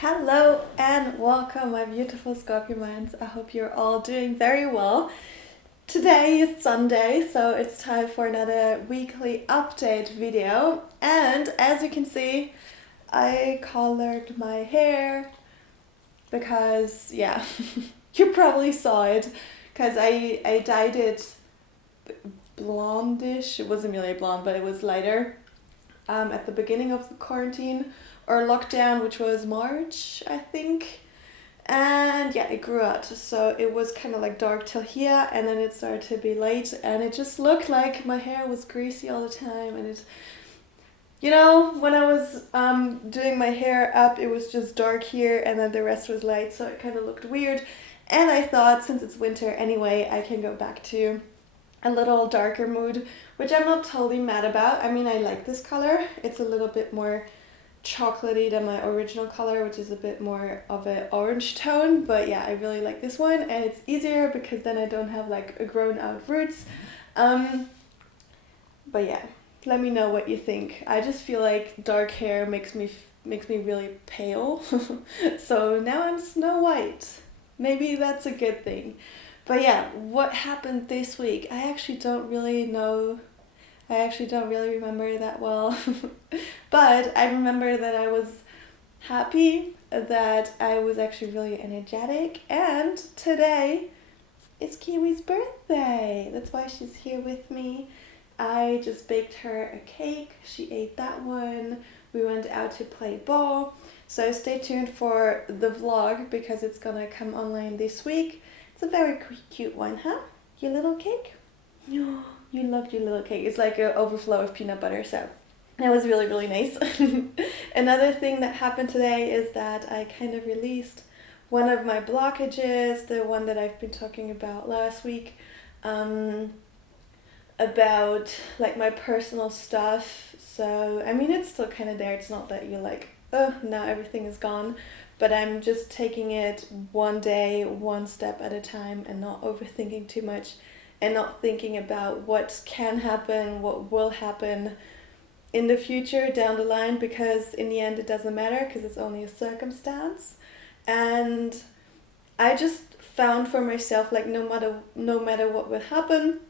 Hello and welcome, my beautiful Scorpio minds. I hope you're all doing very well. Today is Sunday, so it's time for another weekly update video. And as you can see, I colored my hair because, yeah, you probably saw it because I dyed it blondish. It wasn't really blonde, but it was lighter at the beginning of the quarantine or lockdown, which was March, I think. And yeah, it grew out, so it was kind of like dark till here, and then it started to be light, and it just looked like my hair was greasy all the time. And it, when I was doing my hair up, it was just dark here, and then the rest was light, so it kind of looked weird. And I thought, since it's winter anyway, I can go back to a little darker mood, which I'm not totally mad about. I mean, I like this color. It's a little bit more chocolatey than my original color, which is a bit more of an orange tone, but yeah, I really like this one, and it's easier because then I don't have like a grown out roots. But yeah, let me know what you think. I just feel like dark hair makes me really pale. So now I'm Snow White. Maybe that's a good thing. But yeah, what happened this week? I actually don't really know. I actually don't really remember that well. But I remember that I was happy, that I was actually really energetic, and today is Kiwi's birthday. That's why she's here with me. I just baked her a cake. She ate that one. We went out to play ball. So stay tuned for the vlog because it's gonna come online this week. It's a very cute one, huh? Your little cake? You loved your little cake. It's like an overflow of peanut butter, so that was really, really nice. Another thing that happened today is that I kind of released one of my blockages, the one that I've been talking about last week, about like my personal stuff. So, I mean, it's still kind of there. It's not that you're like, oh, now everything is gone. But I'm just taking it one day, one step at a time, and not overthinking too much, and not thinking about what can happen, what will happen in the future down the line, because in the end it doesn't matter because it's only a circumstance. And I just found for myself, like, no matter what will happen,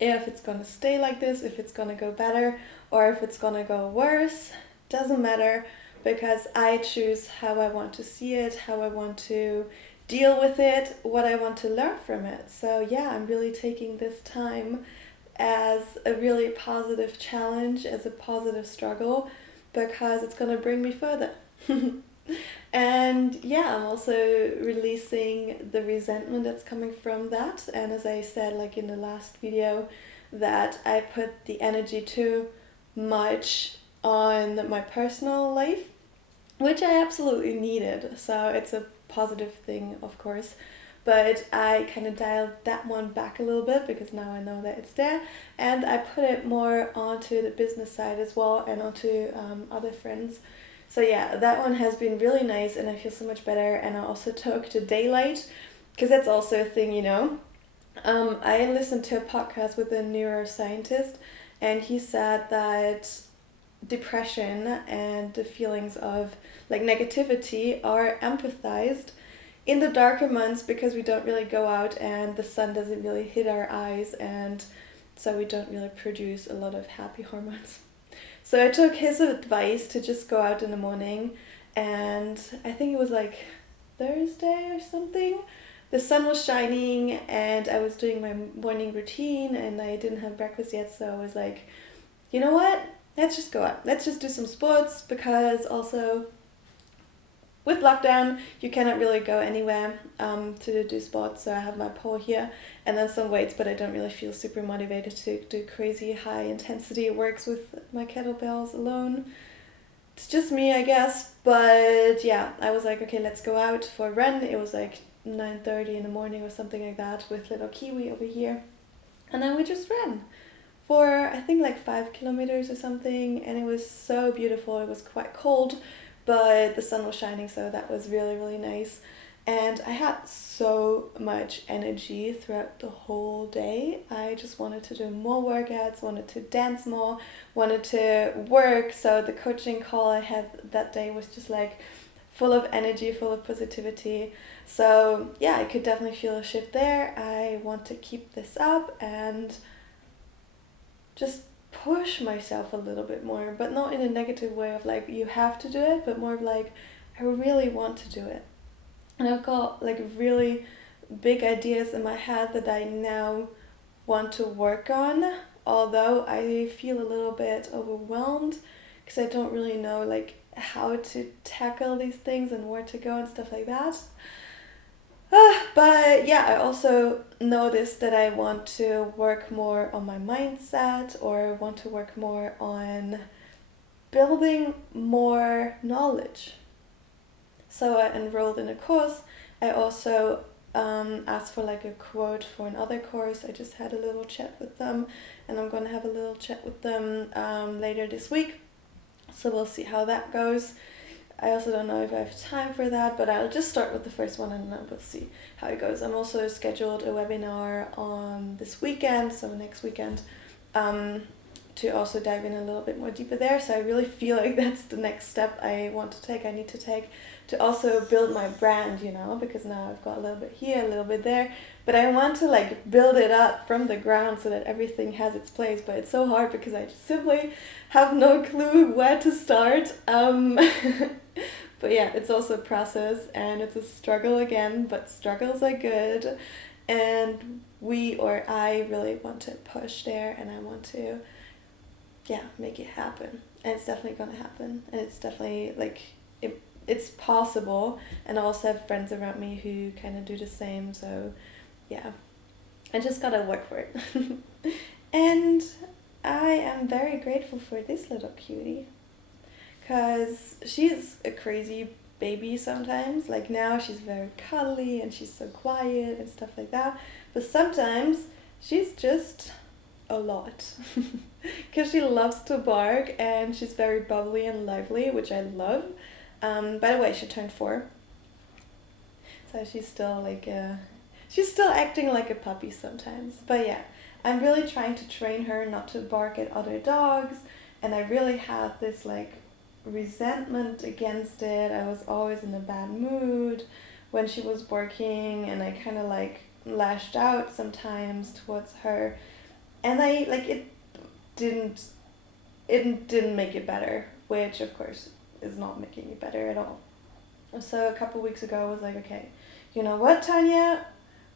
if it's gonna stay like this, if it's gonna go better, or if it's gonna go worse, doesn't matter, because I choose how I want to see it, how I want to deal with it, what I want to learn from it. So yeah, I'm really taking this time as a really positive challenge, as a positive struggle, because it's going to bring me further. And yeah, I'm also releasing the resentment that's coming from that. And as I said, like in the last video, that I put the energy too much on my personal life, which I absolutely needed. So it's a positive thing, of course, but I kind of dialed that one back a little bit because now I know that it's there, and I put it more onto the business side as well, and onto other friends. So yeah, that one has been really nice, and I feel so much better. And I also took the daylight, because that's also a thing, I listened to a podcast with a neuroscientist, and he said that depression and the feelings of like negativity are empathized in the darker months, because we don't really go out and the sun doesn't really hit our eyes, and so we don't really produce a lot of happy hormones. So I took his advice to just go out in the morning, and I think it was like Thursday or something. The sun was shining and I was doing my morning routine, and I didn't have breakfast yet, so I was like, you know what? Let's just go out. Let's just do some sports, because also with lockdown, you cannot really go anywhere to do sports. So I have my pole here and then some weights, but I don't really feel super motivated to do crazy high intensity works with my kettlebells alone. It's just me, I guess. But yeah, I was like, okay, let's go out for a run. It was like 9:30 in the morning or something like that, with little Kiwi over here. And then we just ran for I think like 5 kilometers or something, and it was so beautiful. It was quite cold, but the sun was shining, so that was really, really nice. And I had so much energy throughout the whole day. I just wanted to do more workouts, wanted to dance more, wanted to work. So the coaching call I had that day was just like full of energy, full of positivity. So yeah, I could definitely feel a shift there. I want to keep this up and just push myself a little bit more, but not in a negative way of like you have to do it, but more of like I really want to do it. And I've got like really big ideas in my head that I now want to work on, although I feel a little bit overwhelmed because I don't really know like how to tackle these things and where to go and stuff like that. But yeah, I also noticed that I want to work more on my mindset, or want to work more on building more knowledge. So I enrolled in a course. I also asked for like a quote for another course. I just had a little chat with them, and I'm gonna have a little chat with them later this week. So we'll see how that goes. I also don't know if I have time for that, but I'll just start with the first one and then we'll see how it goes. I'm also scheduled a webinar on this weekend, so next weekend, to also dive in a little bit more deeper there. So I really feel like that's the next step I want to take, I need to take, to also build my brand, you know, because now I've got a little bit here, a little bit there, but I want to like build it up from the ground so that everything has its place. But it's so hard because I just simply have no clue where to start. But yeah, it's also a process and it's a struggle again, but struggles are good, and I really want to push there, and I want to make it happen. And it's definitely gonna happen, and it's definitely like it's possible. And I also have friends around me who kind of do the same, so yeah, I just gotta work for it. And I am very grateful for this little cutie, because she's a crazy baby sometimes. Like now she's very cuddly and she's so quiet and stuff like that, but sometimes she's just a lot. Because she loves to bark and she's very bubbly and lively, which I love. By the way, she turned 4, so she's still like she's still acting like a puppy sometimes. But yeah, I'm really trying to train her not to bark at other dogs, and I really have this like resentment against it. I was always in a bad mood when she was barking, and I kind of like lashed out sometimes towards her, and I like it didn't make it better, which of course is not making it better at all. So a couple weeks ago I was like, okay, you know what, Tanya,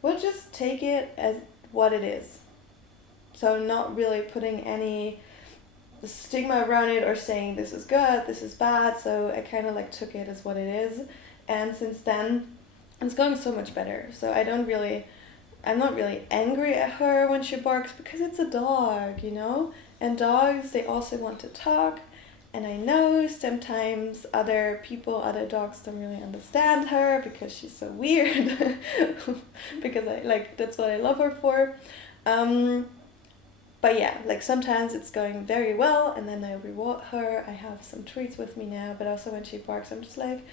we'll just take it as what it is. So not really putting any stigma around it or saying this is good, this is bad. So I kind of like took it as what it is, and since then it's going so much better. So I'm not really angry at her when she barks, because it's a dog, you know, and dogs, they also want to talk. And I know sometimes other dogs don't really understand her because she's so weird. Because that's what I love her for. But yeah, like sometimes it's going very well, and then I reward her. I have some treats with me now, but also when she barks, I'm just like,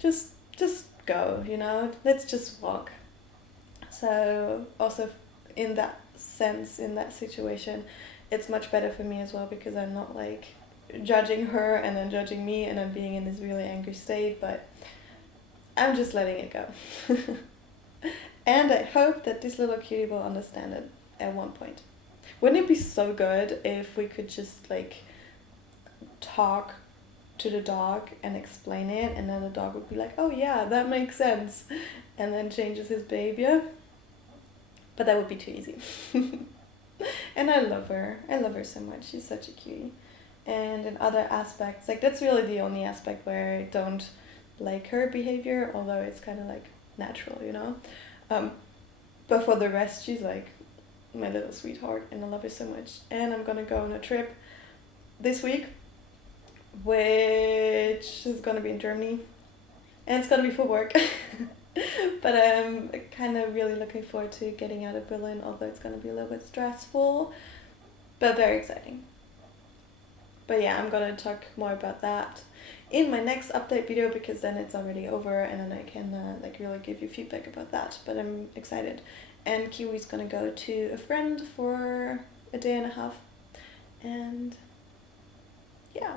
just go, you know, let's just walk. So also in that sense, in that situation, it's much better for me as well, because I'm not like judging her and then judging me, and I'm being in this really angry state, but I'm just letting it go. And I hope that this little cutie will understand it at one point. Wouldn't it be so good if we could just like talk to the dog and explain it, and then the dog would be like, oh yeah, that makes sense, and then changes his behavior? But that would be too easy. And I love her so much. She's such a cutie. And in other aspects, like that's really the only aspect where I don't like her behavior, although it's kind of like natural, you know. But for the rest, she's like my little sweetheart, and I love her so much. And I'm gonna go on a trip this week, which is gonna be in Germany, and it's gonna be for work. But I'm kind of really looking forward to getting out of Berlin, although it's gonna be a little bit stressful, but very exciting. But yeah, I'm gonna talk more about that in my next update video, because then it's already over, and then I can like really give you feedback about that. But I'm excited. And Kiwi's gonna go to a friend for a day and a half, and yeah,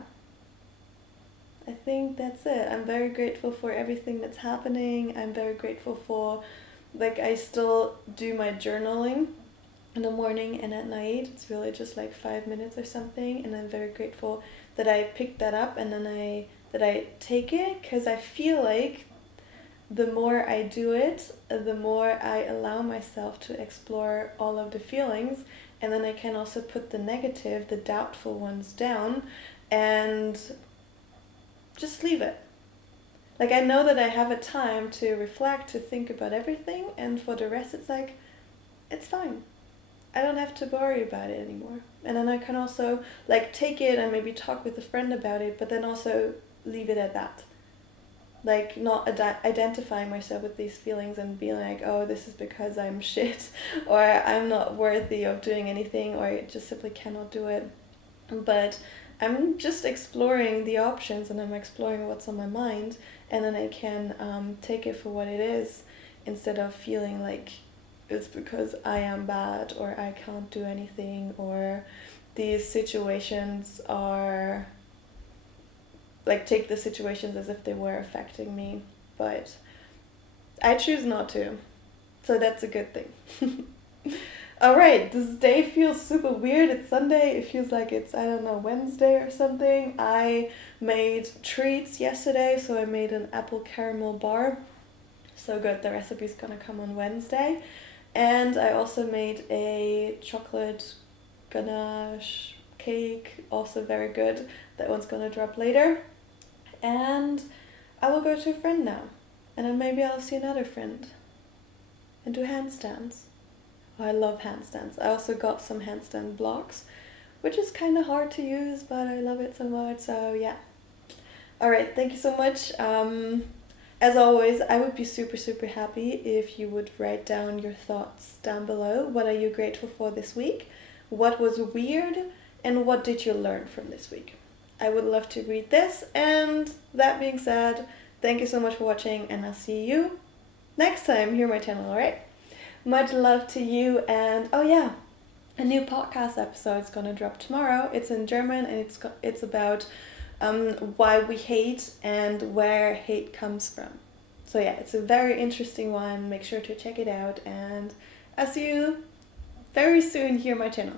I think think that's it. I'm very grateful for everything that's happening. I'm very grateful for, like, I still do my journaling in the morning and at night. It's really just like 5 minutes or something, and I'm very grateful that I picked that up and then that I take it, because I feel like the more I do it, the more I allow myself to explore all of the feelings, and then I can also put the negative, the doubtful ones down and just leave it. Like, I know that I have a time to reflect, to think about everything, and for the rest it's like, it's fine. I don't have to worry about it anymore. And then I can also like take it and maybe talk with a friend about it, but then also leave it at that. Like, not identifying myself with these feelings and being like, oh, this is because I'm shit, or I'm not worthy of doing anything, or I just simply cannot do it. But I'm just exploring the options, and I'm exploring what's on my mind, and then I can take it for what it is, instead of feeling like it's because I am bad, or I can't do anything, or these situations are, like, take the situations as if they were affecting me. But I choose not to, so that's a good thing. Alright, this day feels super weird. It's Sunday. It feels like it's, I don't know, Wednesday or something. I made treats yesterday, so I made an apple caramel bar. So good. The recipe's gonna come on Wednesday. And I also made a chocolate ganache cake, also very good. That one's gonna drop later. And I will go to a friend now. And then maybe I'll see another friend. And do handstands. Oh, I love handstands. I also got some handstand blocks, which is kind of hard to use, but I love it so much, so yeah. Alright, thank you so much. As always, I would be super, super happy if you would write down your thoughts down below. What are you grateful for this week? What was weird? And what did you learn from this week? I would love to read this. And that being said, thank you so much for watching, and I'll see you next time here on my channel, alright? Much love to you, and oh yeah, a new podcast episode is gonna drop tomorrow. It's in German, and it's about why we hate and where hate comes from. So yeah, it's a very interesting one. Make sure to check it out, and I'll see you very soon here on my channel.